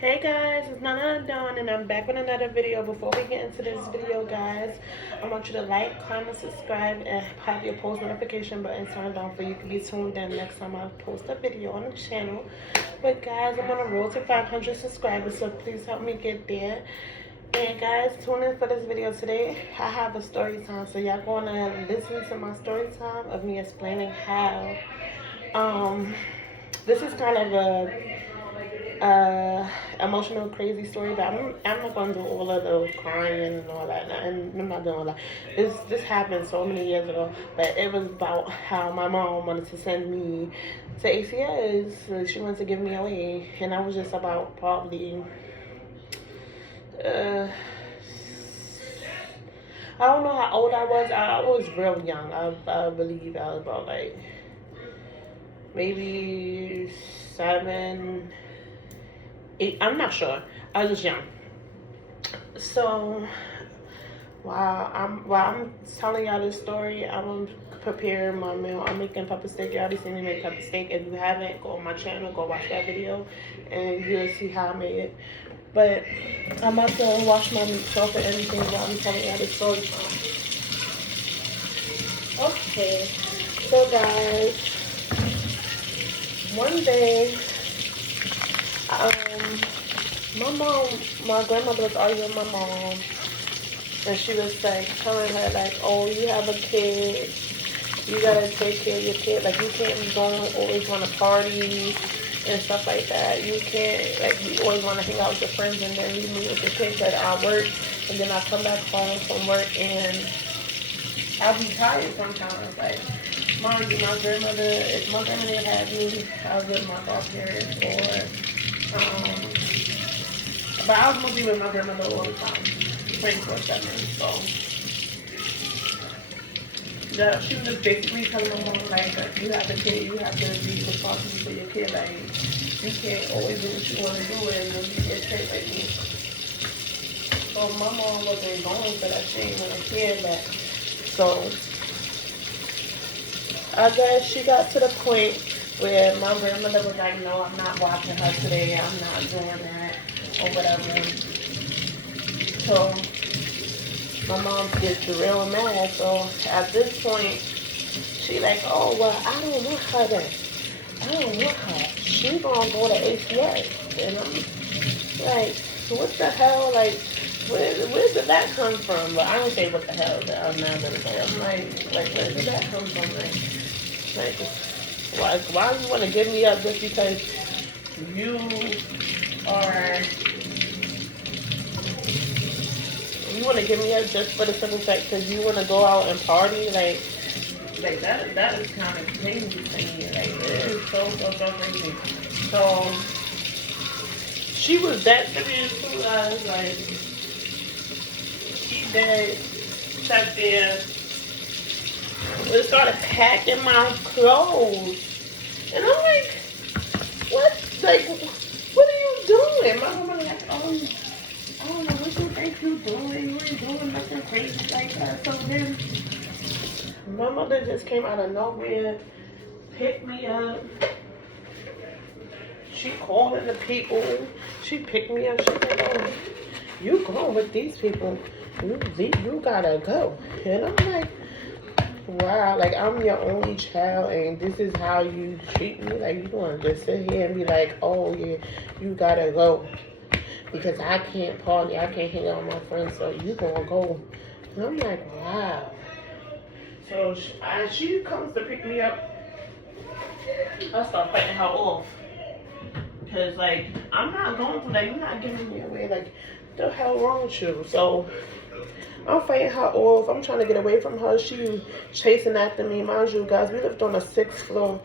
Hey guys, it's Nana Dawn and I'm back with another video. Before we get into this video, guys, I want you to like, comment, subscribe, and have your post notification button turned on so you can be tuned in next time I post a video on the channel. But guys, I'm on a road to 500 subscribers, so please help me get there. And guys, tune in for this video today. I have a story time, so y'all gonna listen to my story time of me explaining how this is kind of a emotional, crazy story, but I'm not gonna do all of the crying and all that. And I'm not doing all that. This happened so many years ago, but it was about how my mom wanted to send me to ACS. So she wanted to give me away, and I was just about probably I don't know how old I was. I was real young. I believe I was about like maybe 7, 8. I'm not sure. I was just young. So while I'm telling y'all this story, I'm preparing my meal. I'm making pepper steak. You already seen me make pepper steak. If you haven't, go on my channel, go watch that video, and you'll see how I made it. But I'm about to wash my meat off and everything while I'm telling y'all this story. Okay, so guys, one day, my grandmother was arguing with my mom, and she was like telling her like, oh, you have a kid, you gotta take care of your kid, like you can't be going always want to party and stuff like that. You can't, like, you always want to hang out with your friends and then leave me with the kids at our work, and then I come back home from work and I'll be tired sometimes. Like, mind you, my grandmother, if my grandmother had me, I was with my godparents, but I was mostly with my grandmother all the time, 24/7. So she was just basically telling my mom like, you have a kid, you have to be responsible for your kid. Like, you can't always do what you want to do and then you get sick like me. So my mom wasn't going for that. She didn't want to hear that. So I guess she got to the point where my grandmother was like, no, I'm not watching her today. I'm not doing that or whatever. So my mom gets real mad. So at this point, she like, oh, well, I don't want her then. I don't want her. She gonna go to ACS. And I'm like, what the hell? Like, where did that come from? But I don't say what the hell that I'm not gonna say. I'm like, where did that come from? Like, why do you want to give me up just because you want to give me up just for the simple fact because you want to go out and party? Like that is kind of crazy to me. Like, it is so crazy. So she was that serious too. I was like, she did sat there and started packing my clothes, and I'm like, what? Like, what are you doing? My mama like, oh, I don't know what you think you're doing. You ain't doing nothing crazy like that. So then my mother just came out of nowhere, picked me up. She called in the people. She picked me up. She said, oh, you going with these people. You gotta go. And I'm like, wow, like, I'm your only child and this is how you treat me? Like, you gonna just sit here and be like, oh yeah, you gotta go because I can't party, I can't hang out with my friends, so you gonna go. And I'm like, wow. So she comes to pick me up. I start fighting her off. Because, like, I'm not going through that. You're not giving me away. Like, what the hell wrong with you? So I'm fighting her off. I'm trying to get away from her. She chasing after me. Mind you, guys, we lived on the 6th floor.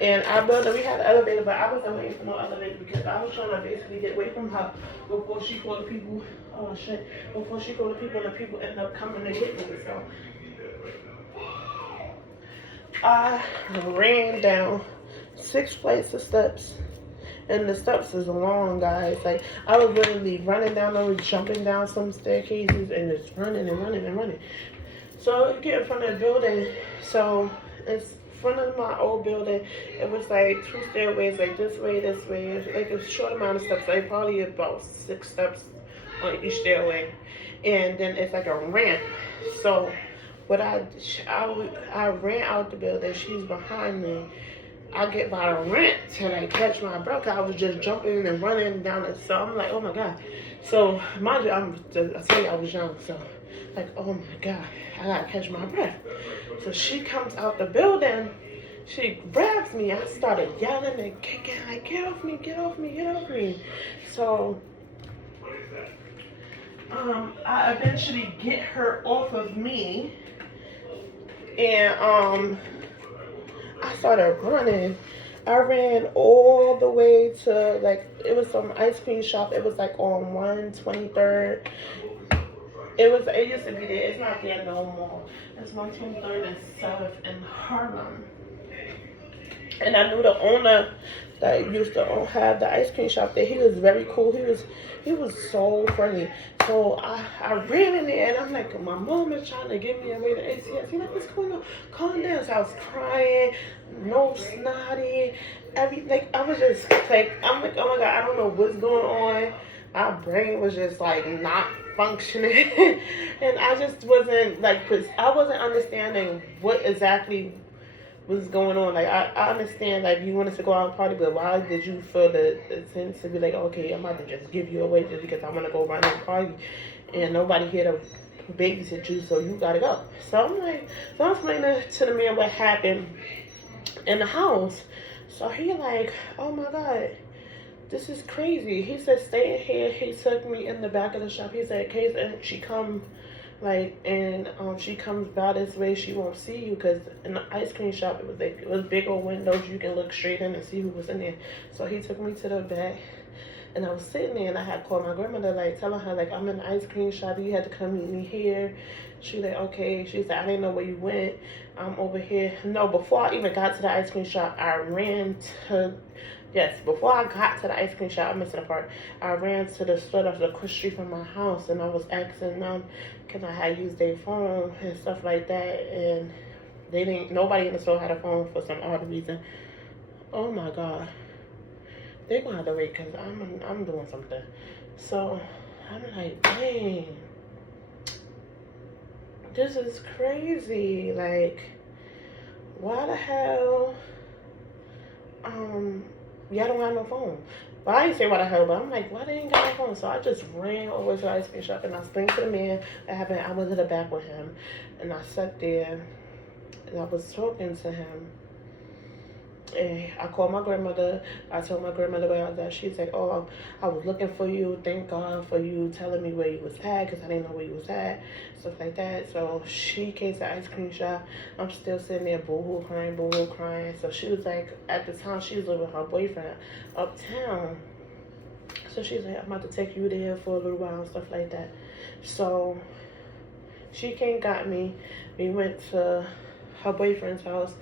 And our building, we had an elevator, but I wasn't waiting for no elevator because I was trying to basically get away from her before she called the people. Oh, shit. Before she called the people, and the people ended up coming to get me. So I ran down 6 flights of steps. And the steps is long, guys. Like, I was literally running down those, jumping down some staircases, and just running and running and running. So I get in front of the building. So it's front of my old building, it was like 2 stairways, like this way, like a short amount of steps, like probably about 6 steps on each stairway, and then it's like a ramp. So what I ran out the building. She's behind me. I get by the ramp to like catch my breath. I was just jumping and running down it. So I'm like, oh my God. So mind you, I tell you I was young. So like, oh my God, I gotta catch my breath. So she comes out the building. She grabs me. I started yelling and kicking, like, get off me, get off me, get off me. So I eventually get her off of me, and I started running. I ran all the way to, like, it was some ice cream shop. It was like on 123rd. It used to be there. It's not there no more. It's 123rd and 7th in Harlem. And I knew the owner that used to have the ice cream shop there. He was very cool. He was so friendly. So I ran in there, and I'm like, my mom is trying to get me away to ACS. You know what's going on? Calm down. So I was crying, no snotty, everything. Like, I was just like, I'm like, oh my God, I don't know what's going on. My brain was just like not functioning, and I just wasn't like, cause I wasn't understanding what exactly was going on. Like, I understand, like, you wanted to go out and party, but why did you feel the sense to be like, okay, I'm about to just give you away just because I want to go around and party, and nobody here to babysit you, so you gotta go. So I'm like, so I'm explaining to the man what happened in the house. So he like, oh my God, this is crazy. He said, stay in here. He took me in the back of the shop. He said, Case, and she come, like, and she comes by this way, she won't see you, because in the ice cream shop, it was big old windows. You can look straight in and see who was in there. So he took me to the back, and I was sitting there, and I had called my grandmother, like, telling her, like, I'm in the ice cream shop. You had to come meet me here. She like, okay. She said, I didn't know where you went. I'm over here. No, before I even got to the ice cream shop, I ran to... Yes, before I got to the ice cream shop, I'm missing a part. I ran to the store that's across the street from my house, and I was asking them, can I use their phone and stuff like that, and they didn't. Nobody in the store had a phone for some odd reason. Oh my God, they're gonna have to wait because I'm doing something. So I'm like, dang, this is crazy. Like, why the hell? Y'all don't have no phone. But I didn't say why the hell, but I'm like, why they ain't got no phone? So I just ran over to the ice cream shop, and I explained to the man that happened. I was in the back with him, and I sat there, and I was talking to him. And I called my grandmother. I told my grandmother where I was at. She's like, oh, I was looking for you. Thank God for you telling me where you was at, because I didn't know where you was at. Stuff like that. So she came to the ice cream shop. I'm still sitting there boo-hoo crying. So she was like, at the time, she was living with her boyfriend uptown. So she's like, I'm about to take you there for a little while and stuff like that. So she came, got me. We went to her boyfriend's house.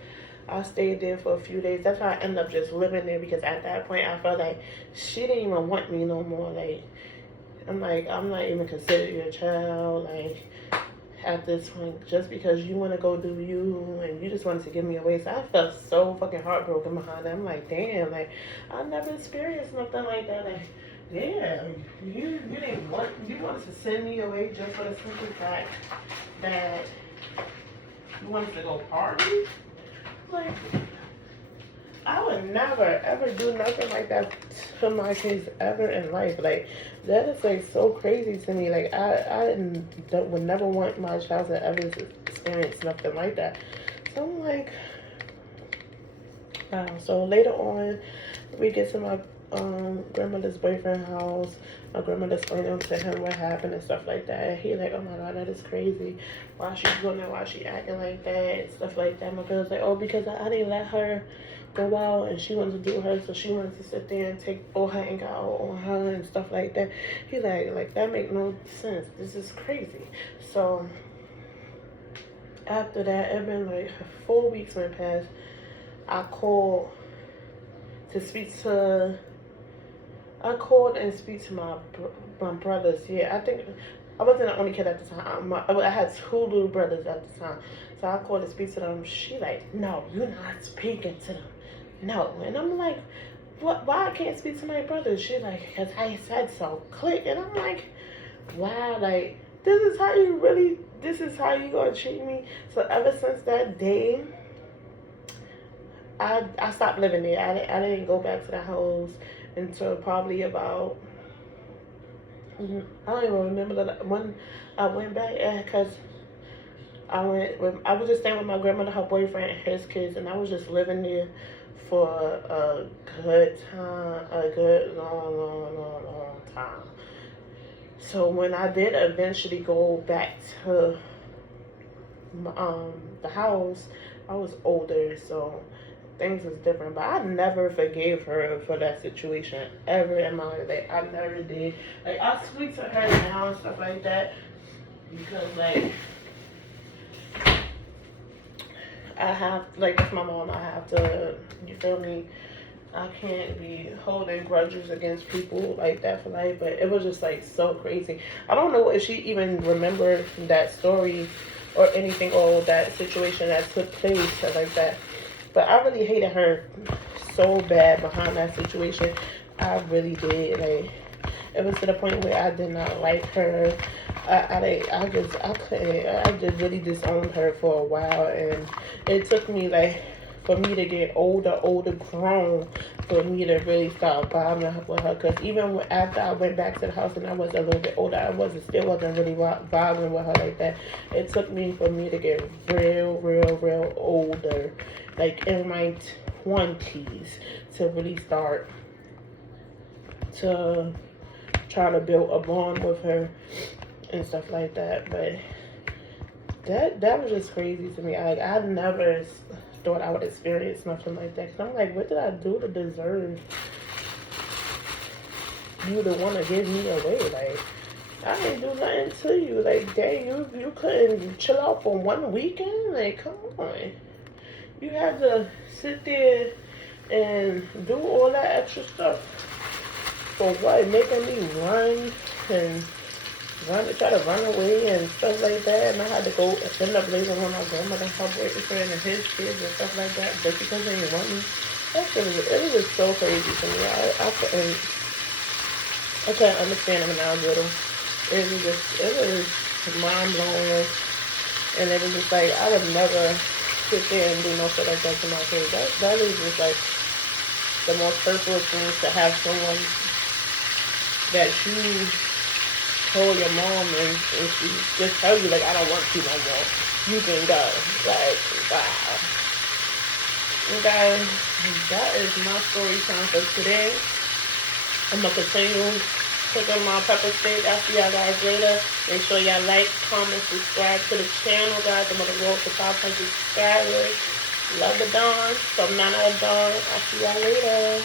I stayed there for a few days. That's why I ended up just living there, because at that point I felt like she didn't even want me no more. Like, I'm not even considered your child. Like, at this point, just because you want to go do you and you just wanted to give me away. So I felt so fucking heartbroken behind that. I'm like, damn, like, I never experienced nothing like that. Like, damn, you didn't want, you wanted to send me away just for the simple fact that you wanted to go party? Like, I would never ever do nothing like that to my kids ever in life. Like, that is like so crazy to me. Like, I would never want my child to ever experience nothing like that. So I'm like, wow. So later on, we get to my grandmother's boyfriend's house. My grandmother explained to him what happened and stuff like that. He like, oh my God, that is crazy. Why she's doing that? Why she acting like that? And stuff like that. My girl's like, oh, because I didn't let her go out, and she wanted to do her, so she wanted to sit there and take all her anger out on her and stuff like that. He like that make no sense. This is crazy. So after that, it been like 4 weeks went past. I called and speak to my brothers. Yeah, I think I wasn't the only kid at the time. I had two little brothers at the time. So I called to speak to them. She like, no, you're not speaking to them. No. And I'm like, what? Why I can't speak to my brothers? She like, because I said so. Click. And I'm like, wow, like, this is how you gonna treat me? So ever since that day, I stopped living there. I didn't go back to the house until probably about, I don't even remember when I went back, because I was just staying with my grandmother, her boyfriend, and his kids, and I was just living there for a good time, a good long time. So when I did eventually go back to the house, I was older, so things was different. But I never forgave her for that situation ever in my life. Like, I never did. Like, I speak to her now and stuff like that because, like, I have, like, that's my mom. I have to, you feel me? I can't be holding grudges against people like that for life. But it was just, like, so crazy. I don't know if she even remembered that story or anything, or that situation that took place or like that. But I really hated her so bad behind that situation. I really did. Like, it was to the point where I did not like her. I couldn't. I just really disowned her for a while, and it took me, like, for me to get older grown, for me to really start vibing with her. Because even after I went back to the house and I was a little bit older, I still wasn't really vibing with her like that. It took me for me to get real older, like in my 20s, to really start to try to build a bond with her and stuff like that. But that was just crazy to me. I never thought I would experience nothing like that. Cause I'm like, what did I do to deserve you to want to give me away? Like, I didn't do nothing to you. Like, dang, you couldn't chill out for one weekend? Like, come on. You had to sit there and do all that extra stuff for what? Making me run and try to run away and stuff like that, and I had to go end up living with my grandmother, her boyfriend, and his kids and stuff like that, just because they didn't want me. It was just so crazy to me. I couldn't understand it when I was little. It was mind blowing, and it was just like, I would never sit there and do no shit like that to my kids. That is just like the most hurtful thing, to have someone that you told your mom and she just tell you, like, I don't want you no more. You can go. Like, wow. Okay, that is my story time for today. I'm going to continue cooking my pepper steak. I'll see y'all guys later. Make sure y'all like, comment, subscribe to the channel, guys. I'm going to go to 500 subscribers. Love the dawn. So 9 out of dawn. I'll see y'all later.